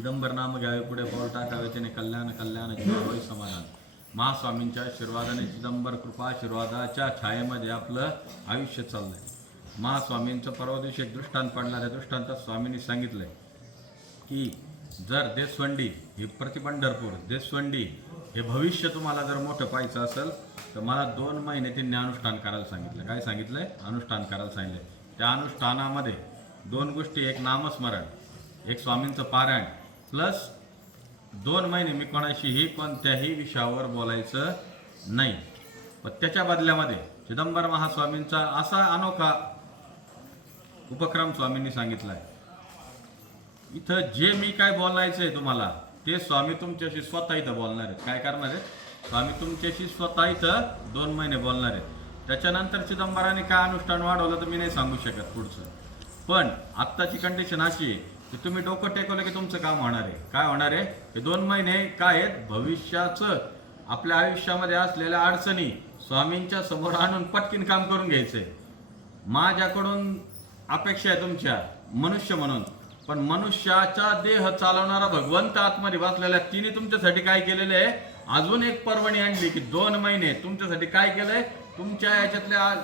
चिदंबर नाम घ्यावे पुढे पाऊल टाकावे त्याने कल्याण कल्याण जीवावय समाधान. महास्वामींच्या आशीर्वादाने चिदंबर कृपा आशीर्वादाच्या छायेमध्ये आपलं आयुष्य चाललंय. महास्वामींचं परवा दिवशी एक दृष्टांत पडणाऱ्या दृष्टांतात स्वामींनी सांगितलंय की जर देशवंडी ही प्रतिपंढरपूर देशवंडी हे भविष्य तुम्हाला जर मोठं पाहायचं असेल तर मला दोन महिने त्यांनी अनुष्ठान करायला सांगितलं. काय सांगितलंय? अनुष्ठान करायला सांगितलंय. त्या अनुष्ठानामध्ये दोन गोष्टी एक नामस्मरण एक स्वामींचं पारायण प्लस दोन महिने मी कोणाशीही कोणत्याही विषयावर बोलायचं नाही. पण त्याच्या बदल्यामध्ये चिदंबर महास्वामींचा असा अनोखा उपक्रम स्वामींनी सांगितला आहे इथं जे मी काय बोलायचं आहे तुम्हाला ते स्वामी तुमच्याशी स्वतः इथं बोलणार आहेत. काय करणार आहेत? स्वामी तुमच्याशी स्वतः इथं दोन महिने बोलणार आहेत. त्याच्यानंतर चिदंबराने काय अनुष्ठान वाढवलं तर मी नाही सांगू शकत पुढचं. पण आत्ताची कंडिशन अशी आहे की तुम्ही डोकं टेकवलं की तुमचं काम होणार आहे. काय होणार आहे? हे दोन महिने काय आहेत? भविष्याचं आपल्या आयुष्यामध्ये असलेल्या अडचणी स्वामींच्या समोर आणून पटकीन काम करून घ्यायचंय. माझ्याकडून अपेक्षा आहे तुमच्या मनुष्य म्हणून. पण मनुष्याचा देह चालवणारा भगवंत आतमध्ये बसलेला आहे. तिने तुमच्यासाठी काय केलेलं आहे? अजून एक पर्वणी आणली की दोन महिने तुमच्यासाठी काय केलंय? तुमच्या याच्यातल्या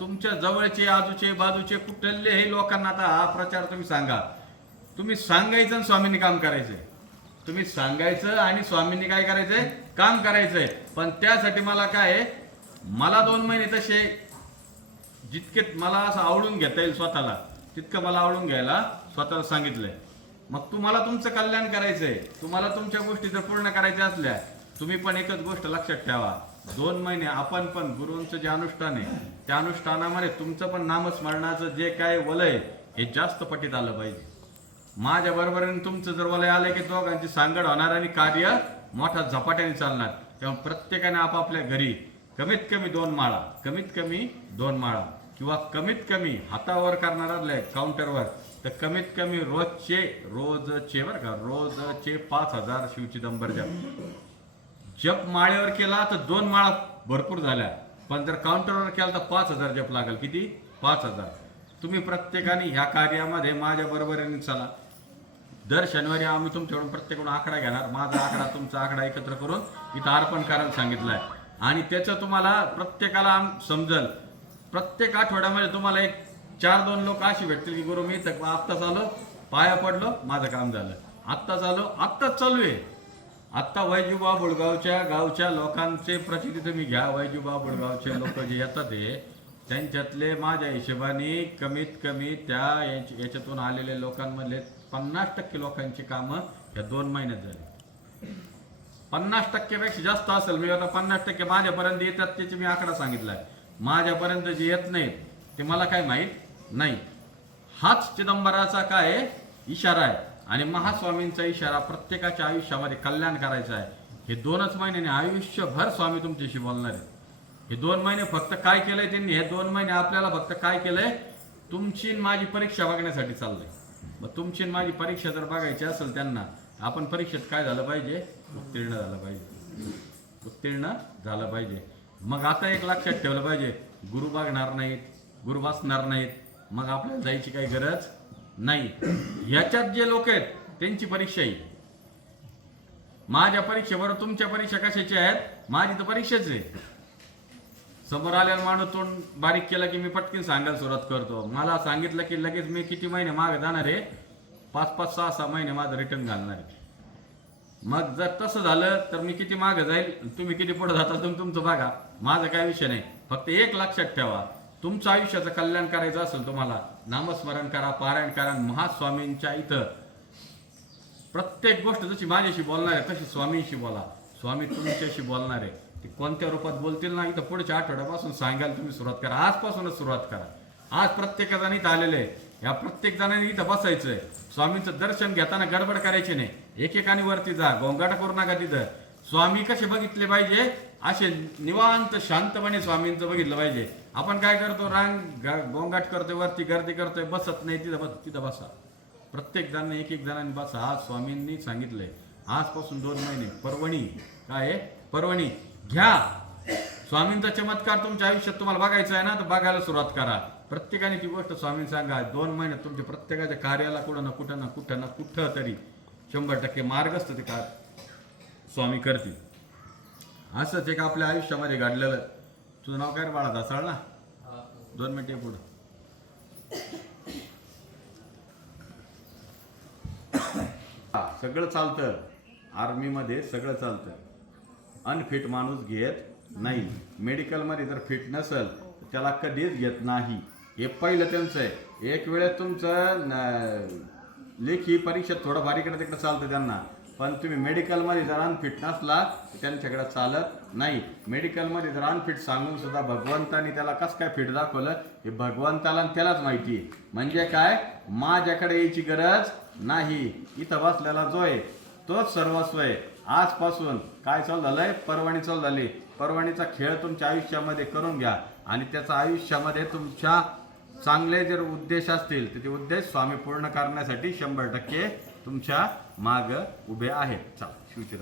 तुमच्या जवळचे आजूचे बाजूचे कुठले हे लोकांना आता हा प्रचार तुम्ही सांगा. तुम्ही सांगायचं आणि स्वामींनी काम करायचंय. तुम्ही सांगायचं आणि स्वामींनी काय करायचंय? काम करायचंय. पण त्यासाठी मला काय मला दोन महिने तसे जितके मला असं आवडून घेता येईल स्वतःला तितकं मला आवडून घ्यायला स्वतःला सांगितलंय. मग तुम्हाला तुमचं कल्याण करायचंय. तुम्हाला तुमच्या गोष्टी जर पूर्ण करायच्या असल्या तुम्ही पण एकच गोष्ट लक्षात ठेवा. दोन महिने आपण पण गुरुंचं जे अनुष्ठान आहे त्या अनुष्ठानामध्ये तुमचं पण नामस्मरणाचं जे काय वलय हे जास्त पटीत आलं पाहिजे. माझ्या बरोबरीने तुमचं जर वलय आलं की दोघांची सांगड होणार आणि कार्य मोठ्या झपाट्याने चालणार. तेव्हा प्रत्येकाने आपापल्या घरी कमीत कमी दोन माळा कमीत कमी दोन माळा किंवा कमीत कमी हातावर करणार काउंटरवर तर कमीत कमी रोजचे रोजचे बरं का रोजचे पाच हजार शिवचिदंबर जप जप माळेवर केला तर दोन माळा भरपूर झाल्या. पण जर काउंटरवर केला तर पाच हजार जप लागेल. किती? पाच हजार. तुम्ही प्रत्येकाने ह्या कार्यामध्ये माझ्या बरोबरीने चला. दर शनिवारी आम्ही तुमच्याकडून प्रत्येकडून आकडा घेणार. माझा आकडा तुमचा आकडा एकत्र करून इथं अर्पण करायला आहे आणि त्याचं तुम्हाला प्रत्येकाला समजल. प्रत्येक आठवड्यामध्ये तुम्हाला एक चार दोन लोक अशी भेटतील की गुरु मी तर आत्ताच आलो पाया पडलो माझं काम झालं. आत्ताच आलो आत्ताच चालू आहे. आत्ता वैजूबा बुळगावच्या गावच्या लोकांचे प्रचिती तुम्ही घ्या. वैजूबा बुळगावचे लोक जे येतात हे त्यांच्यातले माझ्या हिशोबाने कमीत कमी त्या याच्यातून आलेले लोकांमधले पन्नास टक्के लोकांची कामं या दोन महिन्यात झाली. पन्नास टक्क्यापेक्षा जास्त असेल मी आता पन्नास टक्के माझ्यापर्यंत येतात त्याचे मी आकडा सांगितलाय माझ्यापर्यंत जे येत नाहीत ते मला काय माहीत नाही. हाच चिदंबराचा काय इशारा आहे. आणि महास्वामींचा इशारा प्रत्येकाच्या आयुष्यामध्ये कल्याण करायचा आहे. हे दोनच महिन्याने आयुष्यभर स्वामी तुमच्याशी बोलणार आहेत. हे दोन महिने फक्त काय केलंय त्यांनी? हे दोन महिने आपल्याला फक्त काय केलंय? तुमची माझी परीक्षा बघण्यासाठी चाललंय. मग तुमची आणि माझी परीक्षा जर बघायची असेल त्यांना आपण परीक्षेत काय झालं पाहिजे? उत्तीर्ण झालं पाहिजे. उत्तीर्ण झालं पाहिजे. मग आता एक लक्षात ठेवलं पाहिजे गुरु बघणार नाहीत गुरु वाचणार नाहीत मग आपल्याला जायची काही गरज नाही. याच्यात जे लोक आहेत त्यांची परीक्षा येईल माझ्या परीक्षेबरोबर तुमच्या परीक्षा कशाची आहेत? माझी तर परीक्षाच आहे. समोर आल्यावर माणूस तोंड बारीक केला की मी पटकन सांगायला सुरुवात करतो. मला सांगितलं की लगेच मी किती महिने मागे जाणार आहे? पाच पाच सहा सहा महिने माझं रिटर्न घालणार आहे. मग जर तसं झालं तर मी किती मागं जाईल? तुम्ही किती पुढे जाता तुम्ही तुमचं बघा. माझा काय विषय नाही. फक्त एक लक्षात ठेवा. तुमचं आयुष्याचं कल्याण करायचं असेल तुम्हाला नामस्मरण करा पारायण करा महास्वामींच्या इथं. प्रत्येक गोष्ट जशी माझ्याशी बोलणार आहे तशी स्वामींशी बोला. स्वामी तुमच्याशी बोलणार आहे. ते कोणत्या रूपात बोलतील ना इथं पुढच्या आठवड्यापासून सांगायला तुम्ही सुरुवात करा. आजपासूनच सुरुवात करा. आज प्रत्येक जण इथं आलेले आहे. या प्रत्येक जणांनी इथं बसायचंय. स्वामींचं दर्शन घेताना गडबड करायची नाही. एकेकाने वरती जा गोंगाट करू नका तिथं. स्वामी कसे बघितले पाहिजे? असे निवांत शांतपणे स्वामींचं बघितलं पाहिजे. आपण काय करतो? रांग गोंगाट करतोय वरती गर्दी करतोय बसत नाही तिथं बस तिथं बसा. प्रत्येक जण एक एक जणांनी बसा. आज स्वामींनी सांगितलंय. आजपासून दोन महिने. पर्वणी. काय आहे? पर्वणी. घ्या. स्वामींचा चमत्कार तुमच्या आयुष्यात तुम्हाला बघायचा आहे ना तर बघायला सुरुवात करा. प्रत्येकाने ती गोष्ट स्वामी सांगा. दोन महिन्यात तुमच्या प्रत्येकाच्या कार्याला कुठं ना कुठं ना कुठं ना कुठं तरी शंभर टक्के मार्गस्थ ते का स्वामी करतील. असंच एक आपल्या आयुष्यामध्ये घडलेलं तुझं नाव काय बाळा? दासाळ ना. दोन मिनिटे पुढं. हा, सगळं चालतं. आर्मीमध्ये सगळं चालतं. अनफिट माणूस घेत नाही. मेडिकलमध्ये जर फिट नसेल त्याला कधीच घेत नाही. हे पहिलं त्यांचं आहे. एक वेळेस तुमचं न- लेखी परीक्षा थोडंफार इकडे तिकडे चालतं त्यांना. पण तुम्ही मेडिकलमध्ये जर अनफिट नसला तर त्यांच्याकडे चालत नाही. मेडिकलमध्ये जर अनफिट सांगून सुद्धा भगवंतानी त्याला कसं काय फिट दाखवलं हे भगवंताला आणि त्यालाच माहिती आहे. म्हणजे काय? माझ्याकडे यायची गरज नाही. इथं बसलेला जो आहे तोच सर्वस्व आहे. आजपासून काय चालू झालं आहे परवाणी चालू झाली. परवाणीचा खेळ तुमच्या आयुष्यामध्ये करून घ्या आणि त्याचा आयुष्यामध्ये तुमच्या चांगले जर उद्देश असतील तर ते उद्देश स्वामी पूर्ण करण्यासाठी शंभर टक्के तुमच्या माग उभे आहेत. चाल शिवचिरा